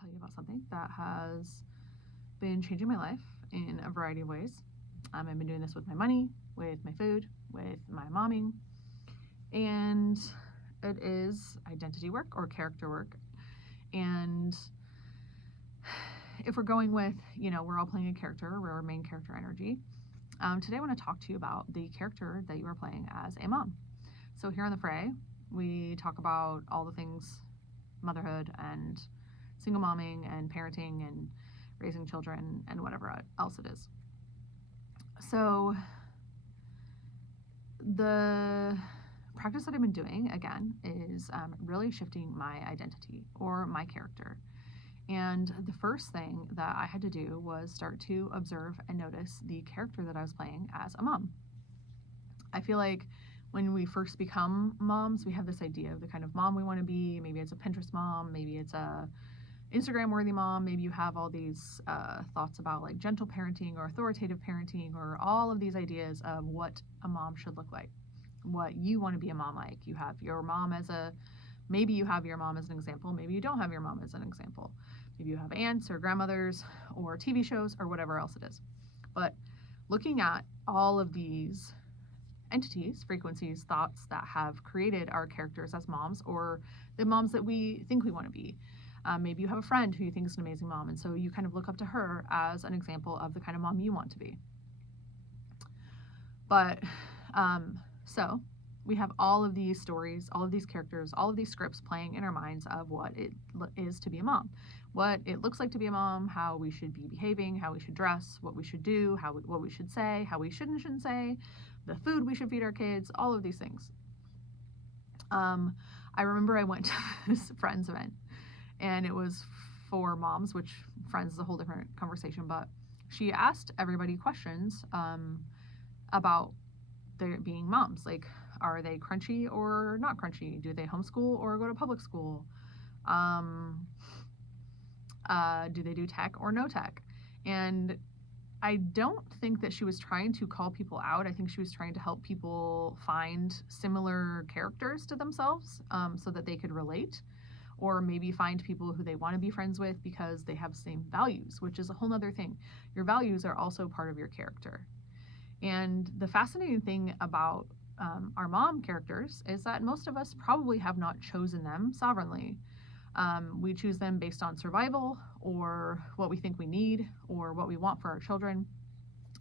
tell you about something that has been changing my life in a variety of ways. I've been doing this with my money, with my food, with my momming, and it is identity work or character work. And if we're going with, we're all playing a character, we're our main character energy. Today I want to talk to you about the character that you are playing as a mom. So here on The Fray, we talk about all the things motherhood and single momming and parenting and raising children and whatever else it is. So the practice that I've been doing, again, is really shifting my identity or my character. And the first thing that I had to do was start to observe and notice the character that I was playing as a mom. I feel like when we first become moms, we have this idea of the kind of mom we want to be. Maybe it's a Pinterest mom, maybe it's a Instagram worthy mom, maybe you have all these thoughts about like gentle parenting or authoritative parenting or all of these ideas of what a mom should look like, what you want to be a mom like. You have your mom maybe you have your mom as an example, maybe you don't have your mom as an example. Maybe you have aunts or grandmothers or TV shows or whatever else it is. But looking at all of these entities, frequencies, thoughts that have created our characters as moms or the moms that we think we want to be. Maybe you have a friend who you think is an amazing mom, and so you kind of look up to her as an example of the kind of mom you want to be. But so we have all of these stories, all of these characters, all of these scripts playing in our minds of what it is to be a mom, what it looks like to be a mom, how we should be behaving, how we should dress, what we should do, what we should say, how we shouldn't say, the food we should feed our kids, all of these things. I remember I went to this Friends event, and it was for moms, which Friends is a whole different conversation, but she asked everybody questions about their being moms. Like, are they crunchy or not crunchy? Do they homeschool or go to public school? Do they do tech or no tech? And I don't think that she was trying to call people out. I think she was trying to help people find similar characters to themselves so that they could relate, or maybe find people who they want to be friends with because they have the same values, which is a whole other thing. Your values are also part of your character. And the fascinating thing about our mom characters is that most of us probably have not chosen them sovereignly. We choose them based on survival or what we think we need or what we want for our children,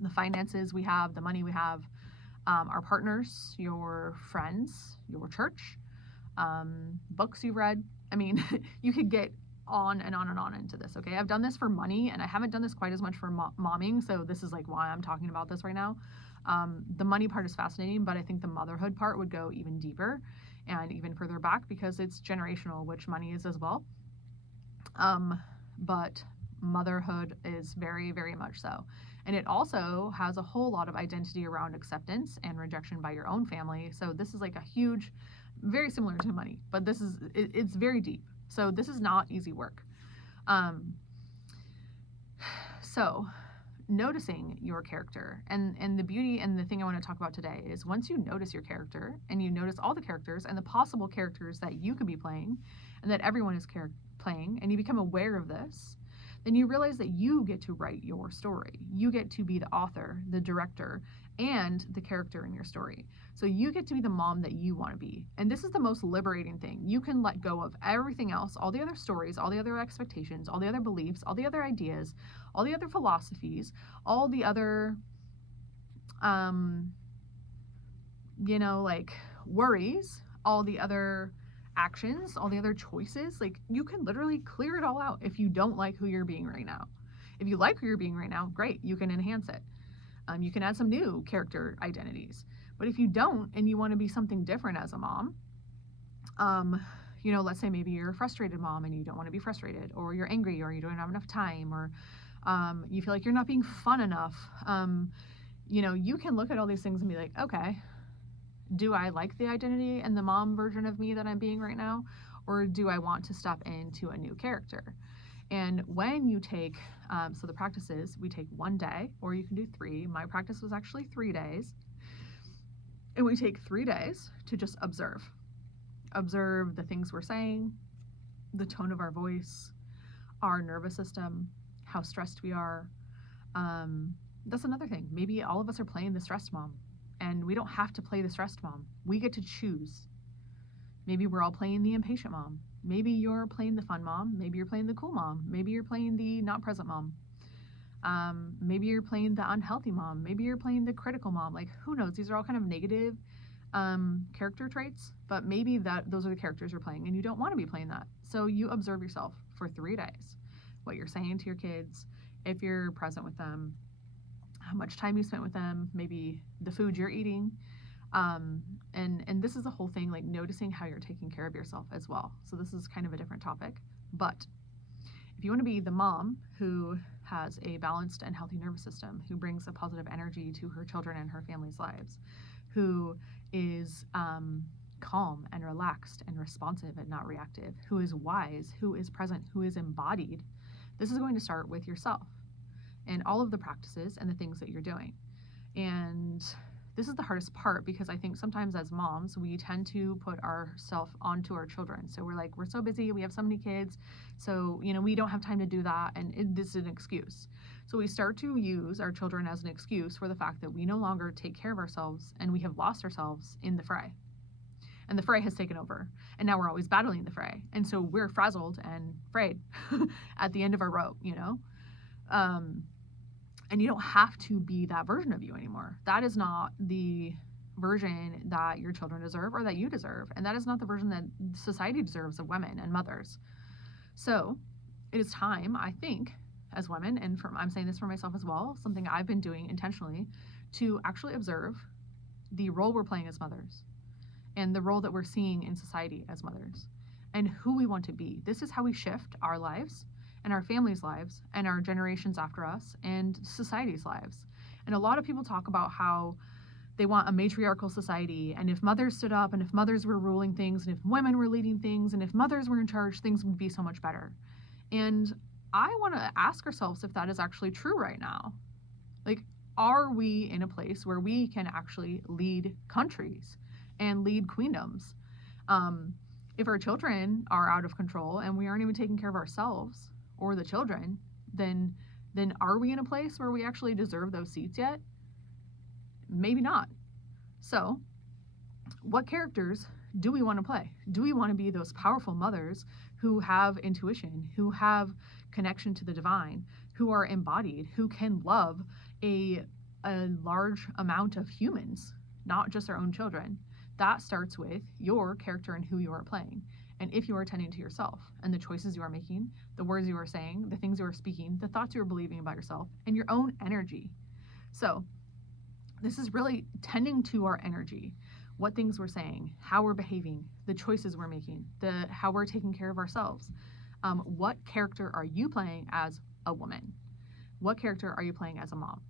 the finances we have, the money we have, our partners, your friends, your church, books you've read. I mean, you could get on and on and on into this, okay? I've done this for money, and I haven't done this quite as much for momming, so this is like why I'm talking about this right now. The money part is fascinating, but I think the motherhood part would go even deeper and even further back because it's generational, which money is as well. But motherhood is very, very much so. And it also has a whole lot of identity around acceptance and rejection by your own family. So this is like a huge, very similar to money, but it's very deep. So this is not easy work. So noticing your character and the beauty and the thing I want to talk about today is once you notice your character and you notice all the characters and the possible characters that you could be playing and that everyone is playing, and you become aware of this, then you realize that you get to write your story. You get to be the author, the director, and the character in your story. So you get to be the mom that you want to be. And this is the most liberating thing. You can let go of everything else, all the other stories, all the other expectations, all the other beliefs, all the other ideas, all the other philosophies, all the other, like worries, all the other actions, all the other choices. Like, you can literally clear it all out if you don't like who you're being right now. If you like who you're being right now, great, you can enhance it. You can add some new character identities. But if you don't and you want to be something different as a mom, let's say maybe you're a frustrated mom and you don't want to be frustrated, or you're angry, or you don't have enough time, or you feel like you're not being fun enough. You can look at all these things and be like, okay, do I like the identity and the mom version of me that I'm being right now? Or do I want to step into a new character? And when you take, so the practice is we take 1 day, or you can do 3. My practice was actually 3 days. And we take 3 days to just observe. Observe the things we're saying, the tone of our voice, our nervous system, how stressed we are. That's another thing. Maybe all of us are playing the stressed mom, and we don't have to play the stressed mom. We get to choose. Maybe we're all playing the impatient mom. Maybe you're playing the fun mom. Maybe you're playing the cool mom. Maybe you're playing the not present mom. Maybe you're playing the unhealthy mom. Maybe you're playing the critical mom. Like, who knows? These are all kind of negative character traits, but maybe those are the characters you're playing and you don't want to be playing that. So you observe yourself for 3 days, what you're saying to your kids, if you're present with them, how much time you spent with them, maybe the food you're eating. And this is the whole thing, like noticing how you're taking care of yourself as well. So this is kind of a different topic, but if you want to be the mom who has a balanced and healthy nervous system, who brings a positive energy to her children and her family's lives, who is calm and relaxed and responsive and not reactive, who is wise, who is present, who is embodied, this is going to start with yourself and all of the practices and the things that you're doing. And this is the hardest part, because I think sometimes as moms, we tend to put ourselves onto our children. So we're like, we're so busy, we have so many kids, so we don't have time to do that, and this is an excuse. So we start to use our children as an excuse for the fact that we no longer take care of ourselves, and we have lost ourselves in the fray. And the fray has taken over, and now we're always battling the fray. And so we're frazzled and frayed at the end of our rope, and you don't have to be that version of you anymore. That is not the version that your children deserve or that you deserve. And that is not the version that society deserves of women and mothers. So it is time, I think, as women, and I'm saying this for myself as well, something I've been doing intentionally, to actually observe the role we're playing as mothers and the role that we're seeing in society as mothers and who we want to be. This is how we shift our lives and our families' lives and our generations after us and society's lives. And a lot of people talk about how they want a matriarchal society, and if mothers stood up, and if mothers were ruling things, and if women were leading things, and if mothers were in charge, things would be so much better. And I want to ask ourselves if that is actually true right now. Like, are we in a place where we can actually lead countries and lead queendoms? If our children are out of control and we aren't even taking care of ourselves or the children, then are we in a place where we actually deserve those seats yet? Maybe not. So what characters do we want to play? Do we want to be those powerful mothers who have intuition, who have connection to the divine, who are embodied, who can love a large amount of humans, not just our own children? That starts with your character and who you are playing. And if you are tending to yourself and the choices you are making, the words you are saying, the things you are speaking, the thoughts you are believing about yourself, and your own energy. So this is really tending to our energy, what things we're saying, how we're behaving, the choices we're making, how we're taking care of ourselves. What character are you playing as a woman? What character are you playing as a mom?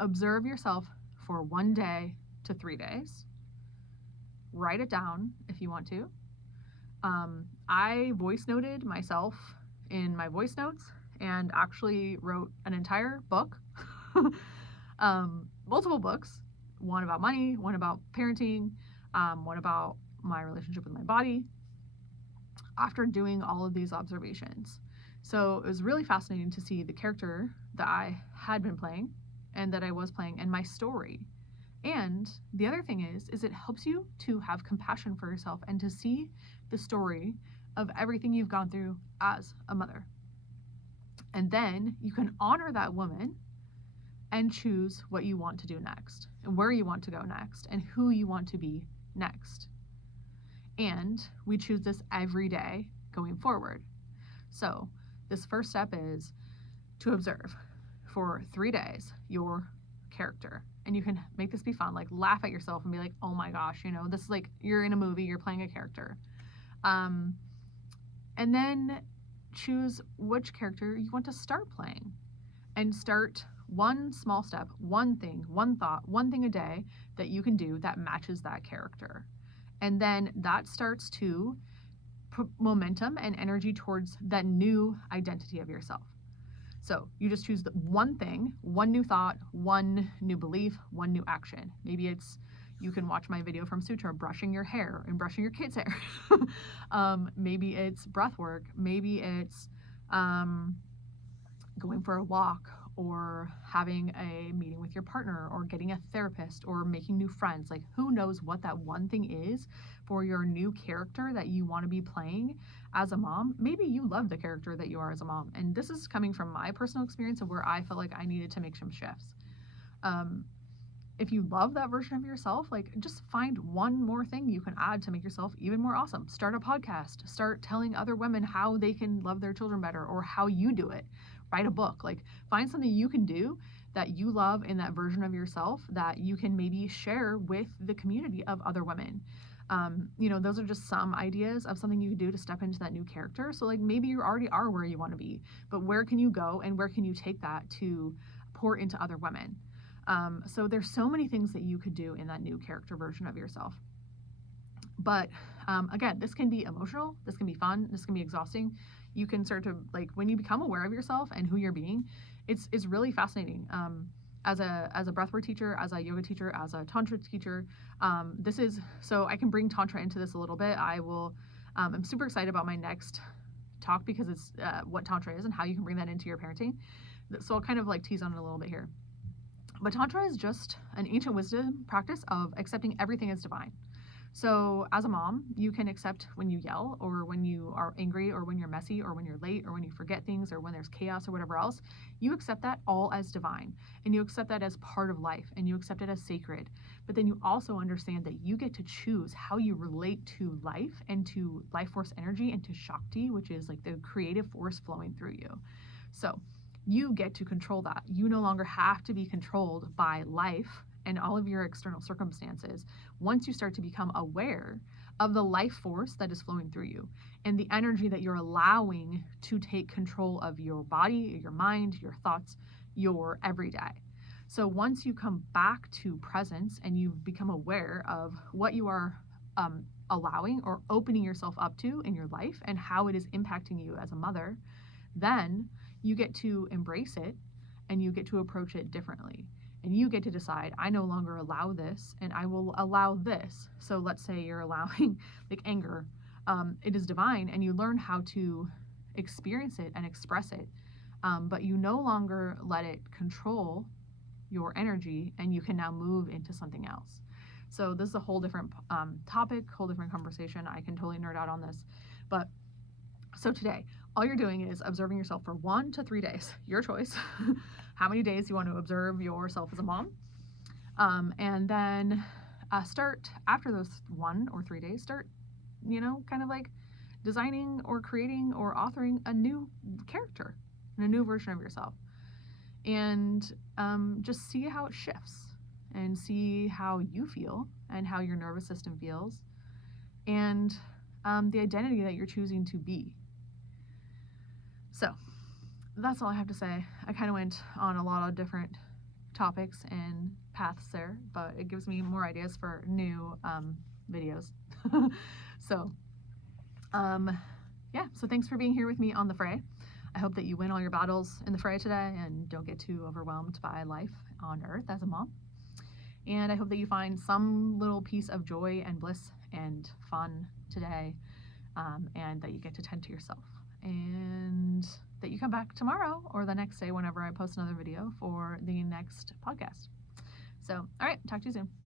Observe yourself for 1 day to 3 days. Write it down if you want to. I voice noted myself in my voice notes and actually wrote an entire book, multiple books, one about money, one about parenting, one about my relationship with my body, after doing all of these observations. So it was really fascinating to see the character that I had been playing and that I was playing and my story. And the other thing is it helps you to have compassion for yourself and to see the story of everything you've gone through as a mother. And then you can honor that woman and choose what you want to do next and where you want to go next and who you want to be next. And we choose this every day going forward. So this first step is to observe for 3 days your character. And you can make this be fun, like laugh at yourself and be like, oh my gosh, this is like you're in a movie, you're playing a character. And then choose which character you want to start playing and start one small step, one thing, one thought, one thing a day that you can do that matches that character. And then that starts to put momentum and energy towards that new identity of yourself. So you just choose the one thing, one new thought, one new belief, one new action. Maybe it's, you can watch my video from Sutra, brushing your hair and brushing your kids' hair. Maybe it's breath work. Maybe it's going for a walk, or having a meeting with your partner, or getting a therapist, or making new friends. Like, who knows what that one thing is for your new character that you want to be playing as a mom. Maybe you love the character that you are as a mom. And this is coming from my personal experience of where I felt like I needed to make some shifts. Um, if you love that version of yourself, like, just find one more thing you can add to make yourself even more awesome. Start a podcast, start telling other women how they can love their children better, or how you do it. Write a book. Like, find something you can do that you love in that version of yourself that you can maybe share with the community of other women. Those are just some ideas of something you can do to step into that new character. So, like, maybe you already are where you want to be, but where can you go and where can you take that to pour into other women? So there's so many things that you could do in that new character version of yourself. But again, this can be emotional, this can be fun, this can be exhausting. You can start to, like, when you become aware of yourself and who you're being, it's really fascinating. As a breathwork teacher, as a yoga teacher, as a tantra teacher, this is so I can bring tantra into this a little bit. I'm super excited about my next talk because it's what tantra is and how you can bring that into your parenting. So I'll kind of like tease on it a little bit here. But Tantra is just an ancient wisdom practice of accepting everything as divine. So as a mom, you can accept when you yell, or when you are angry, or when you're messy, or when you're late, or when you forget things, or when there's chaos or whatever else. You accept that all as divine, and you accept that as part of life, and you accept it as sacred. But then you also understand that you get to choose how you relate to life and to life force energy and to Shakti, which is like the creative force flowing through you. So you get to control that. You no longer have to be controlled by life and all of your external circumstances once you start to become aware of the life force that is flowing through you and the energy that you're allowing to take control of your body, your mind, your thoughts, your everyday. So once you come back to presence and you become aware of what you are allowing or opening yourself up to in your life and how it is impacting you as a mother, then you get to embrace it and you get to approach it differently. And you get to decide, I no longer allow this and I will allow this. So let's say you're allowing like anger. It is divine and you learn how to experience it and express it. But you no longer let it control your energy and you can now move into something else. So this is a whole different topic, whole different conversation. I can totally nerd out on this. But so today, all you're doing is observing yourself for 1 to 3 days, your choice, how many days you want to observe yourself as a mom. And then start, after those 1 or 3 days, start, kind of like designing or creating or authoring a new character and a new version of yourself. And just see how it shifts and see how you feel and how your nervous system feels and the identity that you're choosing to be. So that's all I have to say. I kind of went on a lot of different topics and paths there, but it gives me more ideas for new videos. So so thanks for being here with me on The Fray. I hope that you win all your battles in the fray today and don't get too overwhelmed by life on earth as a mom. And I hope that you find some little piece of joy and bliss and fun today, and that you get to tend to yourself. And that you come back tomorrow or the next day whenever I post another video for the next podcast. So, all right, talk to you soon.